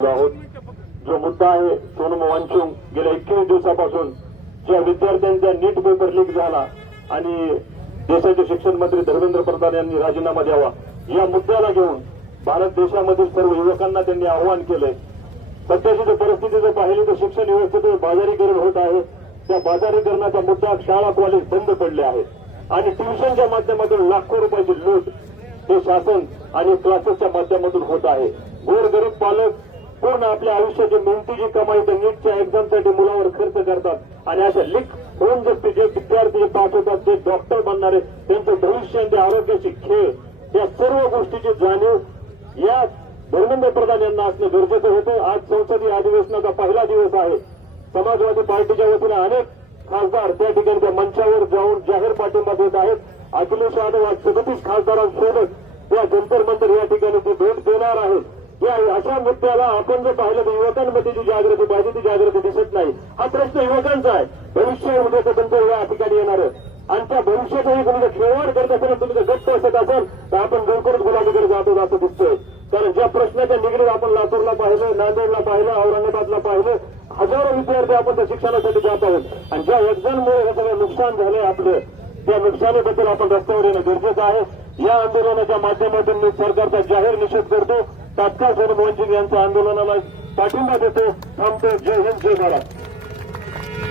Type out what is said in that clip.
आहोत। जो मुद्दा आहे सोनम वांचुक गेल्या 21 दिवसापासून ज्या विद्यार्थ्यांचा नीट पेपर लीक झाला आणि देशाचे शिक्षण मंत्री धर्मेंद्र प्रधान यांनी राजीनामा द्यावा या मुद्द्याला घेऊन भारत देशामधील सर्व युवकांना त्यांनी आवाहन केलंय। सध्याची जर परिस्थिती जर पाहिली तर शिक्षण व्यवस्थेत बाजारीकरण होत आहे। त्या बाजारीकरणाचा मुद्दा शाळा कॉलेज बंद पडले आहेत आणि ट्युशनच्या माध्यमातून लाखो रुपयाची लूट हे शासन आणि क्लासेसच्या माध्यमातून होत आहे। गोरगरीब पालक पूर्ण आपल्या आयुष्याची मेहनतीची कमाई तर नीटच्या एक्झामसाठी मुलावर खर्च करतात आणि अशा लीक होऊन जे विद्यार्थी पास होतात ते डॉक्टर बनणारे त्यांचं भविष्य आणि आरोग्याची खेळ या सर्व गोष्टीची जाणीव या धर्मेंद्र प्रधान यांना असणं गरजेचं होतं। आज संसदीय अधिवेशनाचा पहिला दिवस आहे। समाजवादी पार्टीच्या वतीने अनेक खासदार त्या ठिकाणी त्या मंचावर जाऊन जाहीर पाठिंबा देत आहेत। अखिलेश यादव आज 37 खासदारांसोबत त्या जंतर मंतर या ठिकाणी ते भेट देणार आहेत। या अशा मुद्द्याला आपण जर पाहिलं तर युवकांमध्ये जी जागृती पाहिजे ती जागृती दिसत नाही। हा प्रश्न युवकांचा आहे। भविष्य उद्याचं तुमचं या ठिकाणी येणार आहे आणि त्या भविष्यातही तुम्ही खेळवाड करत असेल तुम्ही गप्प असत असेल तर आपण लवकरच गुलामीकडे जातो असं दिसतोय। कारण ज्या प्रश्नाच्या निगडीत आपण लातूरला पाहिलं, नांदेडला पाहिलं, औरंगाबादला पाहिलं, हजारो विद्यार्थी आपण त्या शिक्षणासाठी जात आहोत आणि ज्या एक्झाममुळे हे सगळं नुकसान झालंय आपलं त्या नुकसानीबद्दल आपण रस्त्यावर येणं गरजेचं आहे। या आंदोलनाच्या माध्यमातून मी सरकारचा जाहीर निषेध करतो। तात्काळ सोनम वांचुक यांच्या आंदोलनाला पाठिंबा देतो। थांबतो। जय हिंद, जय भारत।